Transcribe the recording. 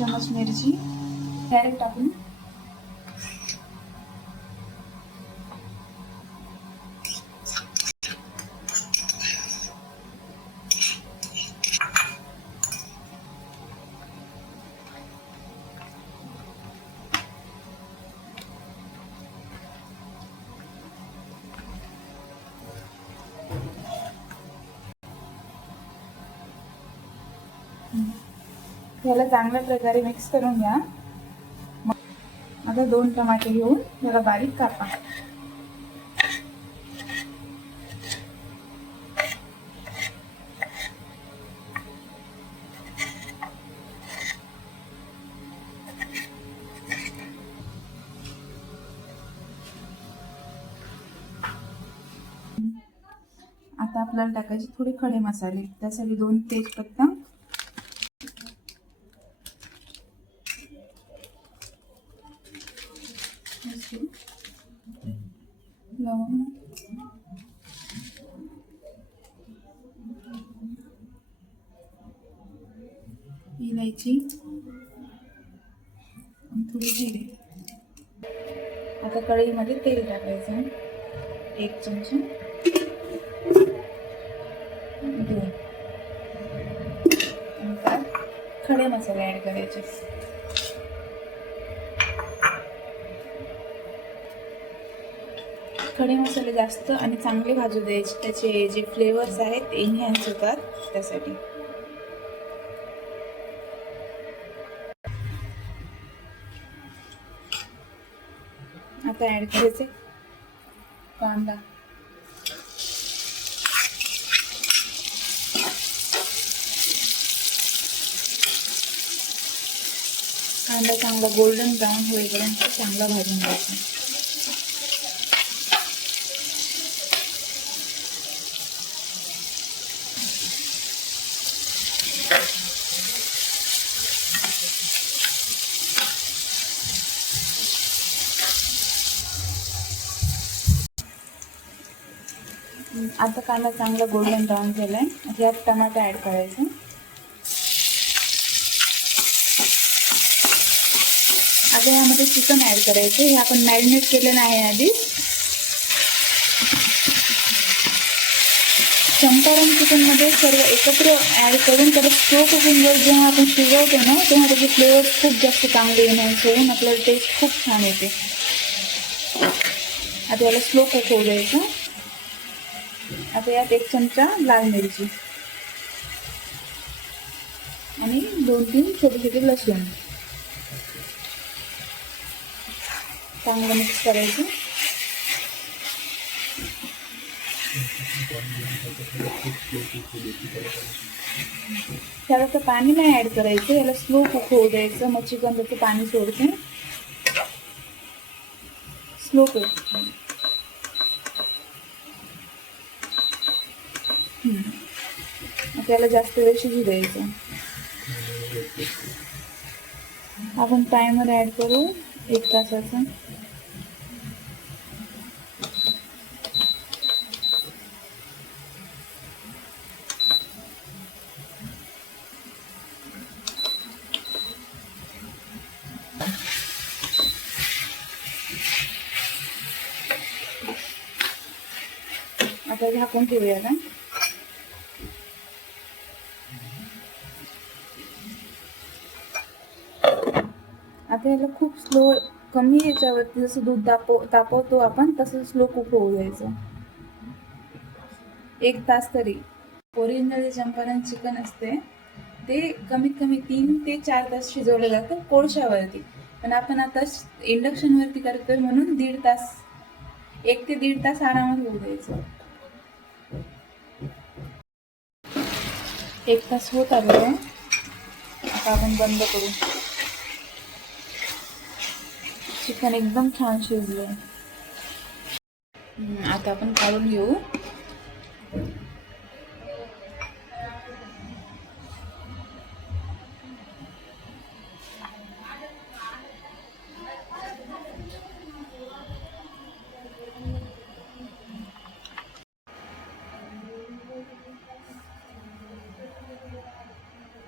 चम्मच मिरची डायरेक्ट टाकून याला चांगल्या प्रकारे मिक्स करून घ्या. आता 2 टमाटे घेऊन याला बारीक कापा. आता आपल्याला टाकायचे थोडे खडे मसाले. त्यासाठी 2 तेजपत्ता, लवंग, इलायची, थोडी जिरे. आता कढईमध्ये तेल टाकायचं. 1 चमचा, 2 आणि त्यात खडे मसाले ॲड करायचे. खडे मसाले जास्त आणि चांगले भाजू द्यायचे. त्याचे जे फ्लेवर्स आहेत ते एनहॅन्स होतात त्यासाठी. आता ॲड करायचे कांदा. कांदा चांगला गोल्डन ब्राऊन होईपर्यंत चांगला भाजून घ्यायचा. आता कांदा चांगला गोल्डन ब्राऊन झालाय. यात टमाटर ॲड करायचं. आता यामध्ये चिकन ॲड करायचं. हे आपण मॅरिनेट केलेलं आहे आधी. चंपारण चिकनमध्ये सर्व एकत्र ॲड करून त्याला स्लो कुकिंगवर जेव्हा आपण शिजवतो ना तेव्हा त्याचे फ्लेवर खूप जास्त चांगले एनहॅन्स होऊन आपल्याला टेस्ट खूप छान येते. आता याला स्लो कुक होऊ द्यायचं. आता यात 1 चमचा लाल मिरची आणि 2-3 छोटे लसूण चांगलं मिक्स करायचं. त्याला पाणी नाही ॲड करायचं. याला स्लो कुक होऊ द्यायचं. मग चिकन त्याचं पाणी सोडते. Slow cook. त्याला जास्त वेळ शिजू द्यायचं. आपण टायमर ॲड करू 1 तासाचा. आता झाकून ठेवूया का. आता याला खूप स्लो कमी याच्यावरती जसं दूध तापवतो आपण तसं स्लो कुक होऊ द्यायचं. 1 तास तरी. ओरिजिनल जे चंपारण चिकन असते ते कमीत कमी 3 ते 4 तास शिजवलं जातं कोळशावरती. पण आपण आता इंडक्शनवरती करतोय म्हणून 1.5 तास 1 ते 1.5 तास आरामात होऊ द्यायचं. 1 तास होत आलं आहे. आता आपण बंद करू. चिकन एकदम छान शिजलं. आता आपण काढून घेऊ.